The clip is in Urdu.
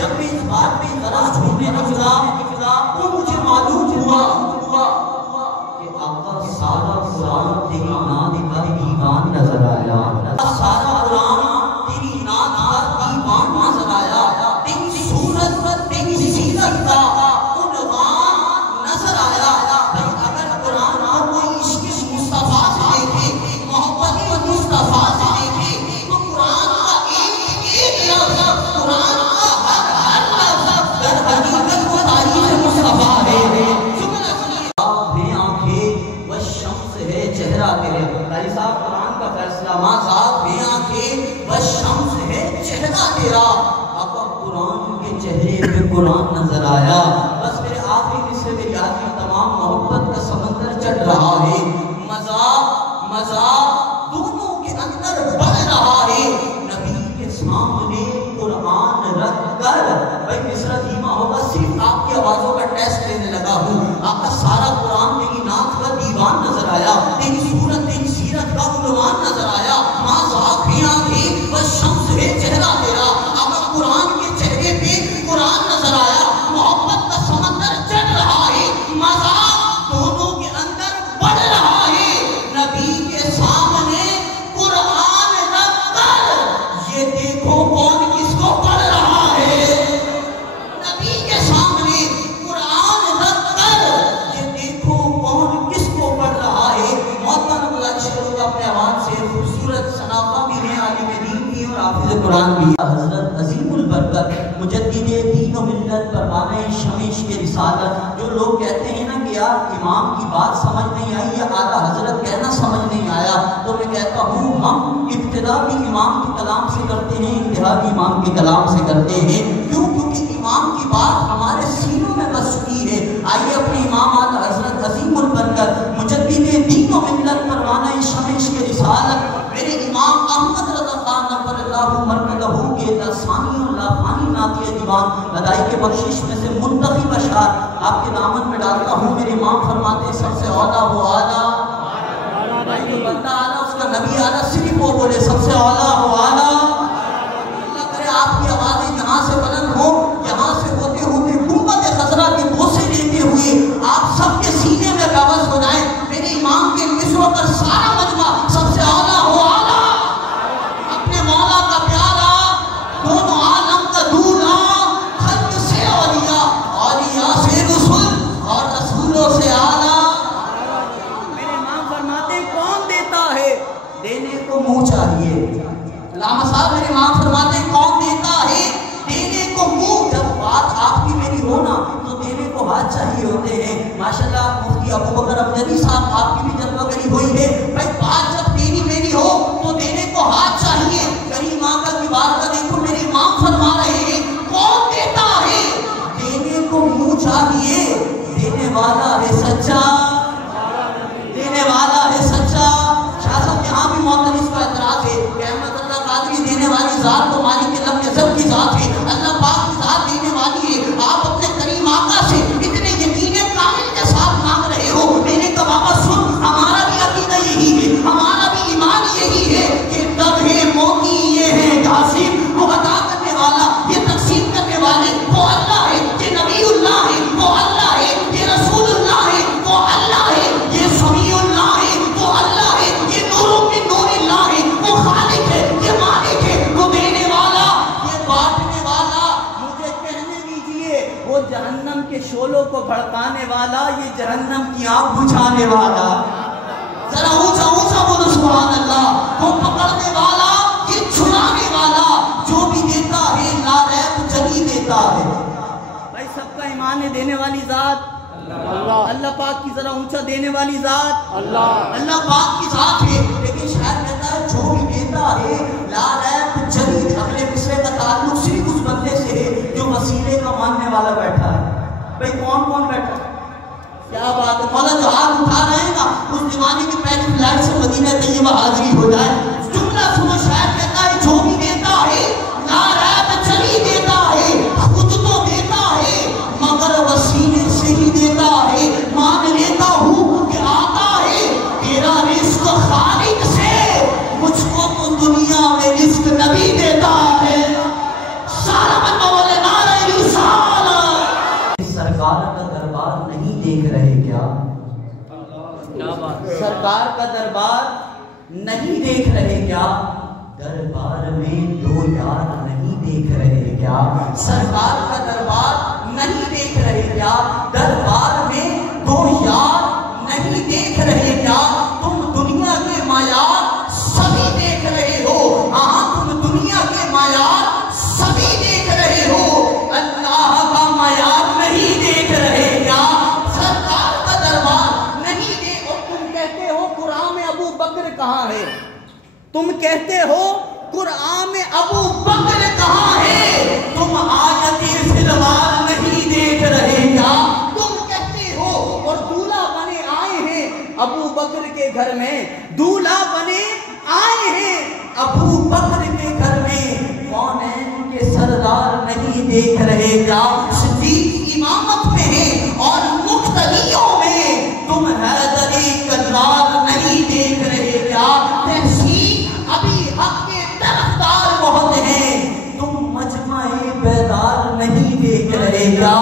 جب بھی اس بات پہ ذرا چھوٹنے لگا تو مجھے معلوم ہوا کہ آقا سارا قرآن تیری ناد کا دیوان نظر آیا، سارا قرآن تیری ناد کا دیوان نظر آیا، تیری صورت پر تیری سیرت کا عنوان نظر آیا۔ اگر قرآن کو کوئی عشق مصطفیٰ سے دیکھے، محبت مصطفیٰ سے دیکھے، تو قرآن کا ایک لفظ، قرآن قرآن نظر آیا۔ بس میرے آخری حصے میں یاد کی تمام محبت کا سمندر چڑھ رہا ہے، مزہ دونوں کے اندر بڑھ رہا ہے۔ نبی کے سامنے قرآن رکھ کر، بھائی مصرع دھیما ہوگا، صرف آپ کی آوازوں کا ٹیسٹ لینے لگا ہوں۔ آپ کا سارا قرآن تیری نعت کا دیوان نظر آیا، تیری صورت تیری سیرت کا عنوان نظر آیا۔ ماں ذاق بھی آنکھیں بس شمس ہے چہرہ تیرا، آپ قرآن کے چہرے پہ قرآن نظر آیا، محبت کا سمندر چڑھ رہا ہے، مزہ دونوں کے اندر بڑھ رہا ہے۔ نبی کے سامنے قرآن رکھ کر یہ دیکھو کون کس کو پڑھ رہا ہے۔ نبی کے سامنے قرآن رکھ کر یہ دیکھو کون کس کو پڑھ رہا ہے۔ محترم لوگ اپنے آواز سے خوبصورت شناخت بھی ہیں، عالم دین بھی اور حافظ قرآن بھی۔ حضرت عظیم البرکت مجدد دین و ملت پروانہ شمس کے رسالت، جو لوگ کہتے ہیں نا کہ یار امام کی بات سمجھ نہیں آئی یا اعلیٰ حضرت کہنا سمجھ نہیں آیا، تو میں کہتا ہوں ہم ابتدا بھی امام کے کلام سے کرتے ہیں، انتہا بھی امام کے کلام سے کرتے ہیں۔ کیوں؟ کیونکہ امام کی بات ہمارے سینوں میں بس چکی ہے۔ آئیے اپنے امام اعلیٰ حضرت عظیم البرکت مجدد دین و ملت پروانہ شمس کے رسالت میرے امام احمد رضا خان نور اللہ مرکزہ کے دستانی اور لافانی نعتیہ دیوان لدائی کے بخشش میں سے منتخب اشعار آپ کے دامن میں ڈالتا ہوں۔ میرے امام فرماتے ہیں سب سے اولیٰ وہ اعلیٰ، بھائی جو بندہ اعلیٰ اس کا نبی اعلیٰ، صرف وہ بولے سب سے اولیٰ وہ اعلیٰ۔ اللہ کرے آپ کی آوازیں یہاں سے بلند ہو، یہاں سے ہوتے ہوتے گنبد خضرا کے بوسے لیتے ہوئے آپ سب کے سینے میں قابض ہو جائیں۔ میرے امام کے مصروں کا سارا مجمع سب سے اولیٰ وہ اعلیٰ، اپنے مولا کا پیارا، دونوں عالم کا دولہا، خلق سے اولیاء، اولیاء سے رسول اور رسولوں سے اعلیٰ۔ میرے امام فرماتے ہیں کون دیتا ہے؟ دینے کو منہ چاہیے۔ علامہ صاحب میرے امام فرماتے ہیں کون دیتا ہے؟ دینے کو منہ۔ جب بات آپ کی میری ہو نا تو دینے کو ہاتھ چاہیے ہوتے ہیں۔ ماشاءاللہ مفتی ابو بکر امجدی صاحب آپ کی بھی جلوہ گری ہوئی ہے، بھائی بات جب تیری میری ہو تو دینے کو ہاتھ چاہیے۔ کریم آقا کی بات کا دیکھو میرے امام فرما رہے ہیں کون دیتا ہے؟ دینے کو منہ چاہیے، دینے والا ہے سچا، دینے والا ہے سچا۔ شاہ صاحب یہاں بھی معترض کا اعتراض ہے کہ احمد اللہ قادری دینے والی ذات تو مالک کے لم یزل کی ذات ہے، اللہ پاک کی ذات دینے والی ہے۔ آپ اپنے کریم آقا سے اتنے یقین کامل کے ساتھ مانگ رہے ہو، میں نے کہا بابا سن، ہمارا بھی عقیدہ یہی ہے، ہمارا بھی ایمان یہی ہے کہ تب ہے موتی یہ ہے قاسم، وہ عطا کرنے والا، یہ تقسیم کرنے والے وہ اللہ ہے، یہ نبی اللہ ہے وہ اللہ ہے، یہ رسول اللہ ہے وہ اللہ ہے، یہ سمیع اللہ ہے وہ اللہ ہے، یہ نوروں میں نور اللہ ہے وہ خالق ہے، یہ مالک ہے وہ دینے والا، یہ بانٹنے والا۔ مجھے کہنے دیجئے وہ جہنم کے شعلوں کو بھڑکانے والا، یہ جہنم کی آگ بجھانے والا۔ ذرا اونچا اونچا بولو سبحان اللہ۔ وہ پکڑنے والا، یہ چھڑانے والا، جو بھی دیتا ہے لا ریب جلی دیتا ہے۔ بھائی سب کا ایمان ہے دینے والی ذات اللہ، اللہ پاک کی ذرا اونچا دینے والی ذات اللہ، اللہ پاک کی ذات ہے۔ لیکن شاید کہتا ہے جو بھی دیتا ہے لا ریب جلی۔ اگلے مصرے کا تعلق صرف اس بندے سے ہے جو وسیلے کا ماننے والا بیٹھا ہے۔ بھائی کون کون بیٹھا ہے؟ کیا بات ہے، مولا جو ہاتھ اٹھا رہے ہیں نا اس دیوانے کی پہلی فلائٹ سے مدینہ طیبہ حاضری ہو جائے۔ جملہ سنو، شاید کہتا ہے جو بھی دیتا ہے لا ریب جلی دیتا ہے، خود تو دیتا ہے مگر وسیلے سے ہی دیتا ہے۔ مان لیتا ہوں کہ آتا ہے تیرا رزق اس خالق سے مجھ کو تو دنیا میں رزق نبی دیتا ہے. سارا بندہ بولے نعرہ رسالت. سرکار کا دربار نہیں دیکھ رہے کیا؟ سرکار کا دربار نہیں دیکھ رہے کیا؟ دربار میں دو یار نہیں دیکھ رہے کیا؟ سرکار کا دربار نہیں دیکھ رہے کیا؟ دربار میں دو یار نہیں دیکھ رہے کیا؟ تم دنیا کے معیار سبھی دیکھ رہے ہو. ہاں تم دنیا کے معیار سبھی دیکھ رہے ہو, اللہ کا معیار نہیں دیکھ رہے کیا؟ سرکار کا دربار نہیں دیکھ. اور تم کہتے ہو قرآن میں ابو بکر کہاں ہے؟ تم کہتے ہو قرآن میں ابو بکر کہاں ہے؟ تم آیت فی الغار نہیں دیکھ رہے کیا؟ تم کہتے ہو اور دولہا بنے آئے ہیں ابو بکر کے گھر میں, دولہا بنے آئے ہیں ابو بکر کے گھر میں, کونین کے سردار نہیں دیکھ رہے کیا؟ صدیق امامت میں ہیں اور مقتدیوں میں تم حیدری کرار نہیں دیکھ رہے کیا؟ تحسین ابھی حق کے طرفدار بہت ہیں, تم مجمع بیدار نہیں دیکھ رہے کیا؟